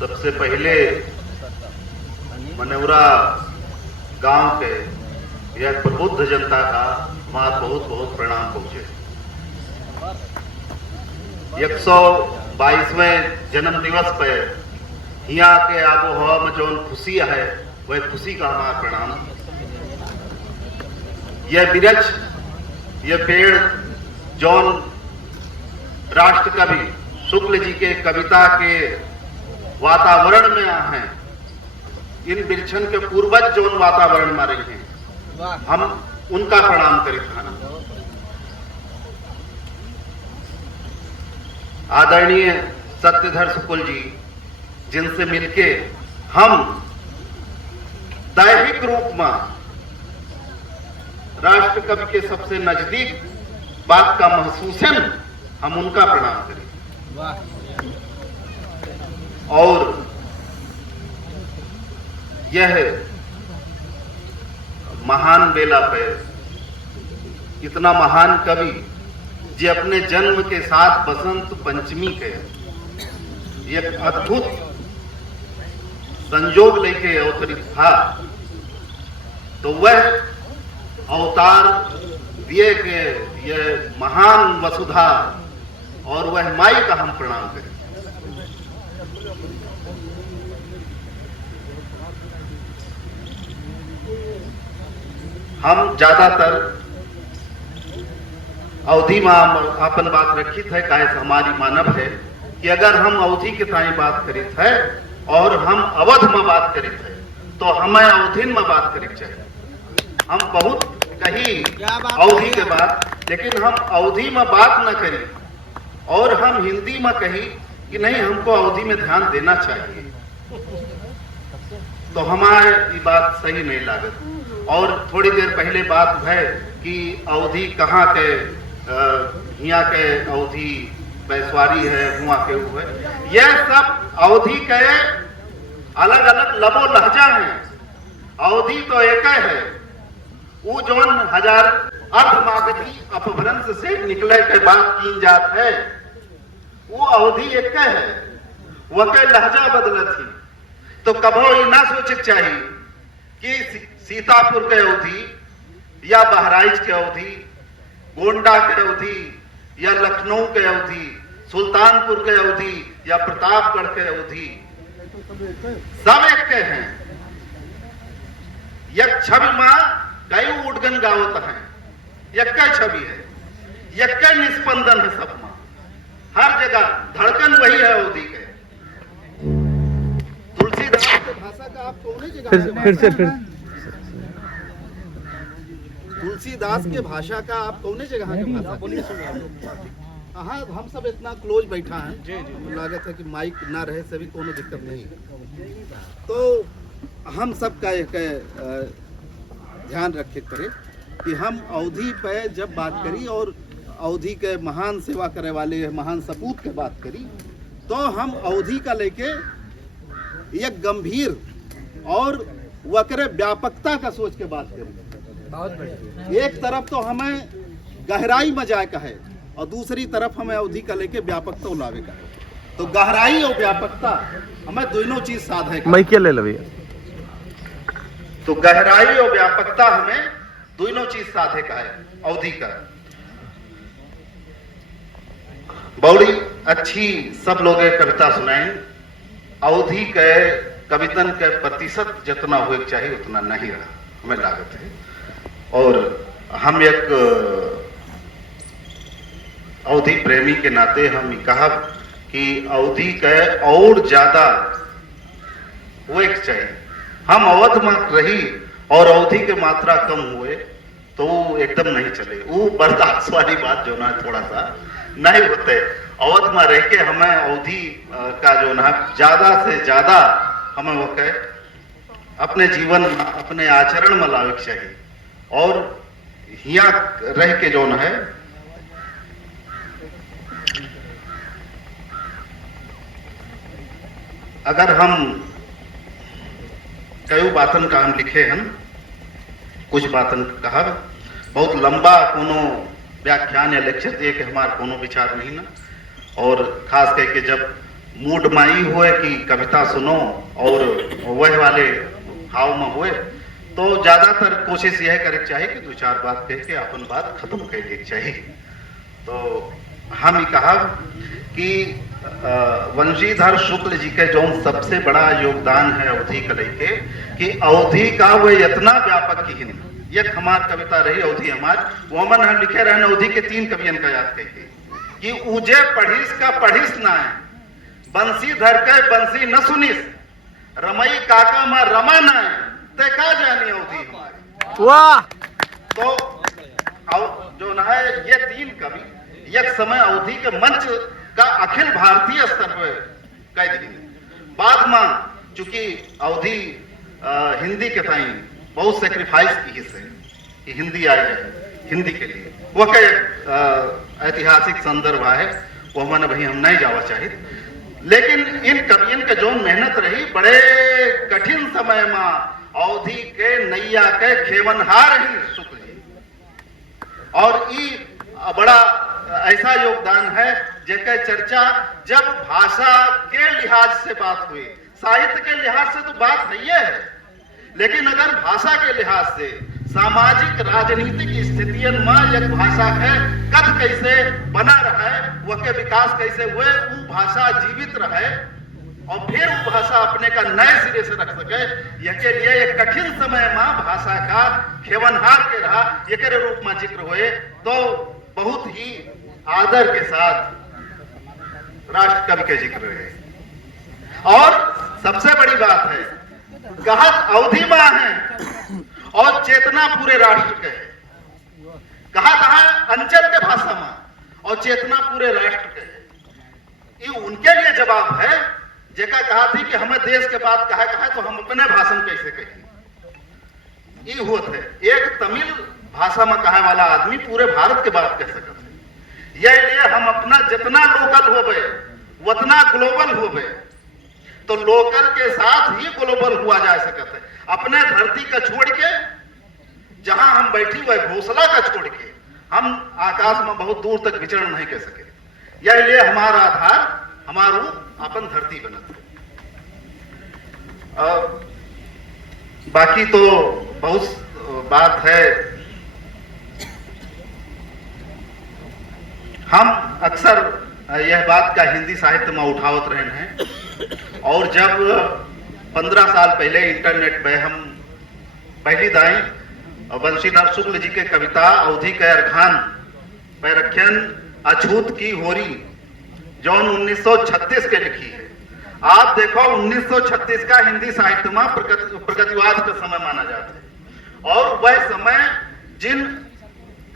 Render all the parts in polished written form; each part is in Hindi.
सबसे पहले मनेवरा गांव के यह प्रबुद्ध जनता का हमारा बहुत बहुत प्रणाम पहुंचे। 122वें जन्म दिवस पे यहाँ के आबो हवा में जो खुशी है वह खुशी का हमारा प्रणाम। यह वृक्ष, यह पेड़ जौन राष्ट्र कवि शुक्ल जी के कविता के वातावरण में हैं, इन वृक्षन के पूर्वज जौन वातावरण में रहे हैं, हम उनका प्रणाम करित हैं। आदरणीय सत्यधर शुक्ल जी, जिनसे मिलके हम दैहिक रूप में राष्ट्र कवि के सबसे नजदीक बात का महसूस है, हम उनका प्रणाम करें। और यह महान बेला पे इतना महान कवि जो अपने जन्म के साथ बसंत पंचमी के एक अद्भुत संजोग लेके अवतरित था, तो वह अवतार दिए के यह महान वसुधा और वह माई का हम प्रणाम करें। हम ज्यादातर अवधि में अपन बात रखित है, काहे हमारी मानव है कि अगर हम अवधि के ताई बात करित है और हम अवध में बात करित है, तो हमें अवधिन में बात करित चाहिए। हम बहुत कही अवधि के बात, लेकिन हम अवधि में बात न करी और हम हिंदी में कही कि नहीं, हमको अवधि में ध्यान देना चाहिए, तो हमारे ये बात सही नहीं लागत। और थोड़ी देर पहले बात है कि अवधि कहाँ के, यहाँ के अवधि बैसवारी है, हुआ के हुए, यह सब अवधि के अलग अलग लबो लहजा हैं। अवधि तो एक है, वो जौन हजार अर्धमागधी अपभ्रंश से निकले के बाद की जात है, वो अवधि एक है, वह के लहजा बदलत ही। तो कभो ये ना सोचे चाहिए कि सीतापुर के अवधि या बहराइच के अवधि, गोंडा के अवधि या लखनऊ के अवधि, सुल्तानपुर के अवधि या प्रतापगढ़ के अवधि, सब एक के हैं। एक छवि मां कई उड़गन गावत है, एक छवि है, एक निस्पंदन है, सब मां हर जगह धड़कन वही है अवधि के। तुलसीदास के भाषा का आप कौन जगह फिर तुलसीदास के भाषा का आप कौन जगह के भाषा बोलिए। हाँ, हम सब इतना क्लोज बैठा है, लागत है कि माइक ना रहे से भी कोनो दिक्कत नहीं। तो हम सब का एक ध्यान रखे करें कि हम अवधि पे जब बात करी और अवधि के महान सेवा करे वाले महान सपूत के बात करी, तो हम अवधि का लेके एक गंभीर और वक्र व्यापकता का सोच के बात करें। एक तरफ तो हमें गहराई में जाए का है और दूसरी तरफ हमें अवधि का लेके व्यापकता लावे का है। तो गहराई और व्यापकता हमें दोनों चीज साधे का। मैं क्या ले लवी? तो गहराई और व्यापकता हमें दोनों चीज साधे का है अवधि का। बड़ी अच्छी सब लोग कविता सुनाए। अवधि के कवितन के प्रतिशत जितना हुए चाहिए उतना नहीं रहा, हमें लागत है। और हम एक अवधि प्रेमी के नाते हम कहा कि अवधि के और ज्यादा वो एक चाहिए। हम अवध में रही और अवधि के मात्रा कम हुए तो वो एकदम नहीं चले। वो बर्दाश्त वाली बात जो ना थोड़ा सा नहीं होते। अवध में रह के हमें अवधि का जो ना ज्यादा से ज्यादा हमें वो कहे अपने जीवन में, अपने आचरण में लावे चाहिए। और यहाँ रह के जो है अगर हम कई बातन का हम लिखे हैं, कुछ बातन कहा बहुत लंबा कोनो व्याख्यान या लेक्चर दिए कि हमारा कोनो विचार नहीं ना। और खास करके जब मूड माई हुए कि कविता सुनो और वह वाले भाव में हुए, तो ज्यादातर कोशिश यह करे चाहिए कि दो चार बात कह के अपन बात खत्म कर दी चाहिए। तो हम ही कहा कि वंशीधर शुक्ल जी के जो सबसे बड़ा योगदान है अवधि के लेके, कि अवधि का वह इतना व्यापक की हिंद एक हमार कविता रही अवधि हमार, वो मन हम लिखे रहे अवधि के 3 कवियन का याद करके कि उजे पढ़िस का पढ़िस ना है, बंसी धर के बंसी न सुनिस, रमई काका में रमा ना है, ते का जानी अवधि हमारी। वाह। तो जो ना है ये 3 कवि एक समय अवधि के मंच का अखिल भारतीय स्तर पर कह दी। बाद में चूंकि अवधि हिंदी के ताई बहुत सेक्रीफाइस की से कि हिंदी आई है, हिंदी के लिए वो के ऐतिहासिक संदर्भ है, वो मैंने भाई हम नहीं जावा चाहिए। लेकिन इन कवियन के जो मेहनत रही बड़े कठिन समय में अवधि के नैया के खेवनहार ही शुक्ल जी, और ई बड़ा ऐसा योगदान है जेके चर्चा जब भाषा के लिहाज से बात हुई, साहित्य के लिहाज से तो बात नहीं है, लेकिन अगर भाषा के लिहाज से सामाजिक राजनीतिक स्थितियों में एक भाषा है कद कैसे बना रहे, वह के विकास कैसे हुए, वो भाषा जीवित रहे और फिर वो भाषा अपने का नए सिरे से रख सके, यह के लिए एक कठिन समय में भाषा का खेवनहार के रहा एक रूप में जिक्र हुए, तो बहुत ही आदर के साथ राष्ट्र कवि के जिक्र रहे। और सबसे बड़ी बात है कहत अवधि मां है और चेतना पूरे राष्ट्र के है, कहा अंचल के भाषा में और चेतना पूरे राष्ट्र के है। ये उनके लिए जवाब है जेका कहा थी कि हमें देश के बात कहा तो हम अपने भाषण कैसे कहें। ये होत है एक तमिल भाषा में कहे वाला आदमी पूरे भारत के बात कह सकता है, यह लिए हम अपना जितना लोकल होवे उतना ग्लोबल होवे, तो लोकल के साथ ही ग्लोबल हुआ जा सकता है। अपने धरती का छोड़ के जहां हम बैठी हुए घोंसला का छोड़ के हम आकाश में बहुत दूर तक विचरण नहीं कर सके, यह लिए हमारा आधार हमारू अपन धरती बनत। बाकी तो बहुत बात है। हम अक्सर यह बात का हिंदी साहित्य में उठावत रहे हैं, और जब 15 साल पहले इंटरनेट पे हम पहली दाई वंशीधर शुक्ल जी के कविता अवधि के अरखान पे रखन अछूत की होरी जौन 1936 के लिखी है। आप देखो 1936 का हिंदी साहित्य में प्रगतिवाद का समय माना जाता है, और वह समय जिन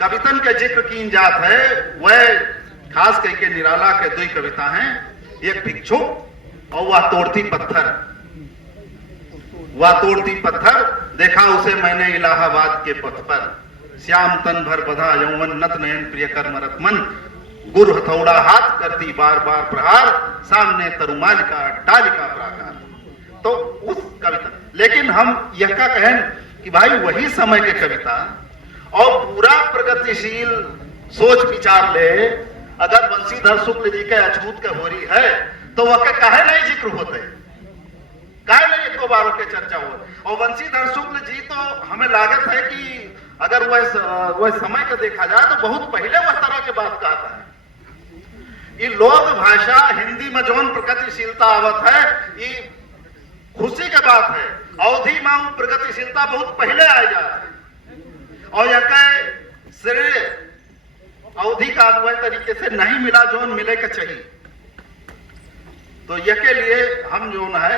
कवितन के जिक्र की जात है वह खास करके निराला के 2 कविता हैं, एक भिक्षुक और वह तोड़ती पत्थर। वह तोड़ती पत्थर देखा उसे मैंने इलाहाबाद के पथ पर, श्याम तन भर बधा यौवन नत नयन प्रिय कर मरत मन, गुर हथौड़ा हाथ करती बार बार प्रहार, सामने तरुमाल का टालिका प्राकार। तो उस कविता, लेकिन हम यह का कहें कि भाई वही समय के कविता और पूरा प्रगतिशील सोच विचार ले अगर वंशीधर शुक्ल जी के अछूत के होरी है तो वह के काहे नहीं जिक्र होते, काहे नहीं 1-2 बारों के चर्चा हो। और वंशीधर शुक्ल जी तो हमें लागत है कि अगर वह समय का देखा जाए तो बहुत पहले वह तरह के बात कहता है। ये लोक भाषा हिंदी में जौन प्रगतिशीलता आवत है ये खुशी के बात है, अवधि में प्रगतिशीलता बहुत पहले आ जाती है, और यह श्रेय अवधि का वह तरीके से नहीं मिला जो मिले के चाहिए। तो यह के लिए हम जो है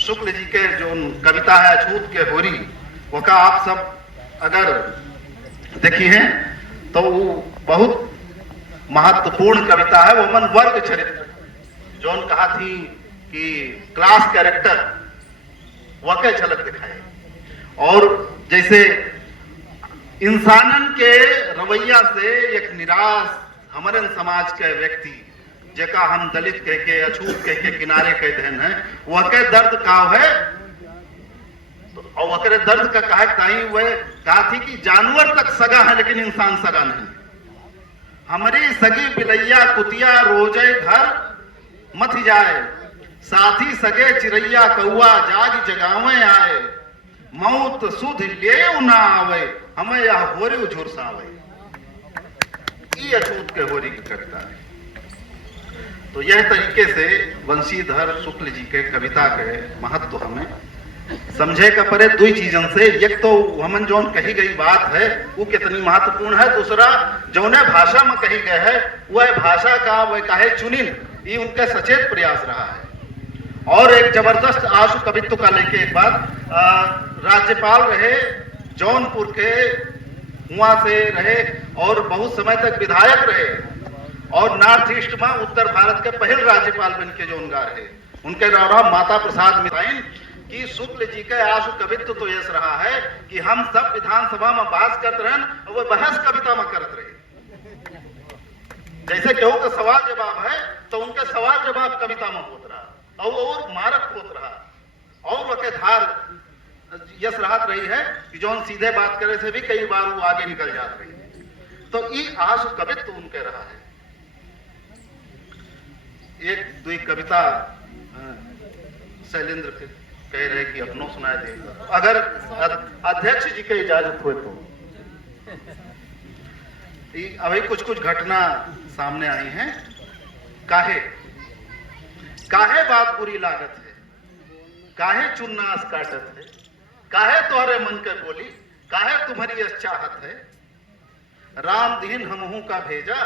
शुक्ल जी के जो कविता है अछूत के होरी, वो का आप सब अगर देखी हैं तो वो बहुत महत्वपूर्ण कविता है। वो मन वर्ग चरित्र जो कहा थी कि क्लास कैरेक्टर वह के झलक दिखाए, और जैसे इंसानन के रवैया से एक निराश हमारे समाज के व्यक्ति जेका हम दलित कह के अछूत कह के किनारे कह देन है, वह के दर्द का है। तो और वह दर्द का कहा ताई वह कहा थी कि जानवर तक सगा है लेकिन इंसान सगा नहीं। हमारी सगी बिलैया कुतिया रोजे घर मथ जाए, साथी सगे चिड़ैया कौआ जाग जगावे आए, मौत सुध ले ना आवे, हमें यह होरी झुरसावे। ये अछूत के होरी की कविता है। तो यह तरीके से वंशीधर शुक्ल जी के कविता के महत्व हमें समझे का परे दुई चीजन से। एक तो हमन जौन कही गई बात है वो कितनी महत्वपूर्ण है, दूसरा जौने भाषा में कही गए है वह भाषा का वह काहे चुनिन, ये उनका सचेत प्रयास रहा है। और एक जबरदस्त आशु कवित्व का लेके एक बात, राज्यपाल रहे जौनपुर के, वहां से रहे और बहुत समय तक विधायक रहे और नॉर्थ ईस्ट में उत्तर भारत के पहले राज्यपाल बन के जौन गा रहे, उनके नाम माता प्रसाद मिसाइन कि शुक्ल जी के आशु कवित्व तो यस रहा है कि हम सब विधानसभा में बहस करते रहे और वह बहस कविता में करते रहे। जैसे केहू का सवाल जवाब है तो उनके सवाल जवाब कविता में होता रहा और मारक होता रहा और वह धार यस राहत रही है कि जो सीधे बात करे से भी कई बार वो आगे निकल जाते हैं। तो ये आशु कवित्व उनके रहा है। एक दुई कविता शैलेंद्र के कह रहे कि अपनों सुनाए दे, अगर अध्यक्ष जी की इजाजत हो तो। अभी कुछ कुछ घटना सामने आई हैं। काहे काहे बात बुरी लागत है, काहे चुन्नास काटत है, काहे तोहरे मन के बोली, काहे तुम्हारी चाहत है। राम दीन हमहू का भेजा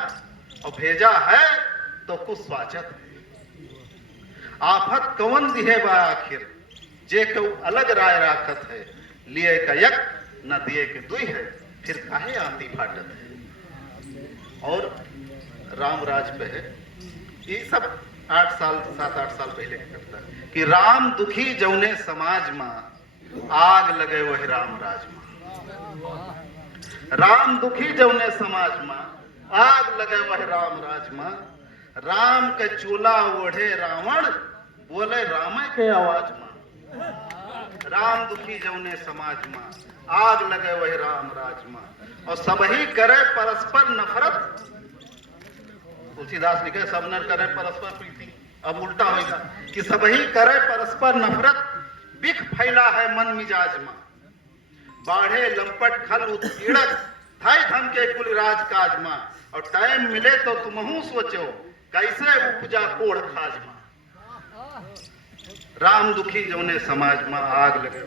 और भेजा है तो कुछ स्वाचत है। आफत कवन दिहे बा आखिर, जे के अलग राय राखत है। लिए का यक न दिए के दुई है, फिर काहे आंधी फाटत है। और राम राज पे है, ये सब 7-8 साल पहले करता है कि राम दुखी जौने समाज में आग लगे वह राम राज में। राम दुखी जौने समाज में आग लगे वह राम राज में। राम के चूल्हा ओढ़े रावण बोले राम के आवाज में। राम दुखी जौने समाज में आग लगे वह राम राज में। और सब ही करे परस्पर नफरत। तुलसीदास लिखे सब नर करे परस्पर प्रीति, अब उल्टा होगा कि सब ही करे परस्पर नफरत। बिख फैला है मन मिजाज में, बाढ़े लंपट खल उत्पीड़क थाई धम के कुल राज काज में। और टाइम मिले तो तुमहू सोचो कैसे उपजा कोड़ खाज में। राम दुखी जौने समाज में आग लगे।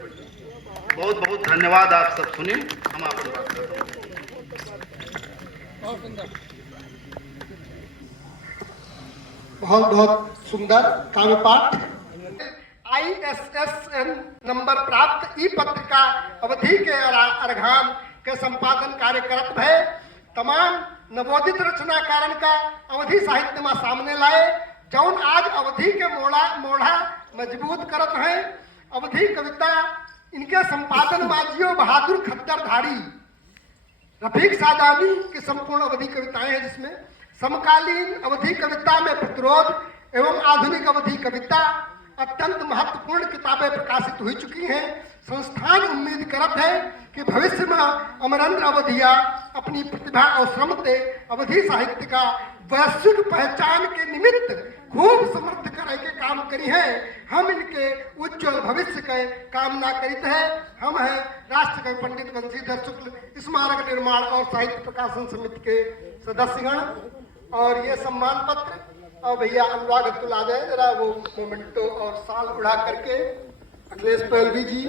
बहुत बहुत धन्यवाद। आप सब सुनिए, हम आपको बात कर रहे हैं। बहुत बहुत सुंदर काव्य पाठ। ISSN नंबर प्राप्त ई पत्रिका अवधि के अर्घान के संपादन कार्य करत है। तमाम नवोदित रचनाकारण का अवधि साहित्य में सामने लाए, जौन आज अवधि के मोढ़ा मजबूत करत है। अवधि कविता इनके संपादन माजियो बहादुर खद्दरधारी, रफीक सादानी की संपूर्ण अवधि कविताएं हैं, जिसमें समकालीन अवधि कविता में प्रतिरोध एवं आधुनिक अवधि कविता अत्यंत महत्वपूर्ण किताबें प्रकाशित हो चुकी हैं। संस्थान उम्मीद करत है कि भविष्य में अमरेंद्र अवधिया अपनी प्रतिभा और श्रम से अवधि साहित्य का वैश्विक पहचान के निमित्त खूब समृद्ध करे के काम करी है। हम इनके उज्जवल भविष्य के कामना करित है। हम हैं राष्ट्र कवि पंडित वंशीधर शुक्ल स्मारक निर्माण और साहित्य प्रकाशन समिति के सदस्यगण। और ये सम्मान पत्र और भैया अनुराग अतुल आ जाए जरा, वो मोमेंटो और साल उड़ा करके। अखिलेश पहलवी जी,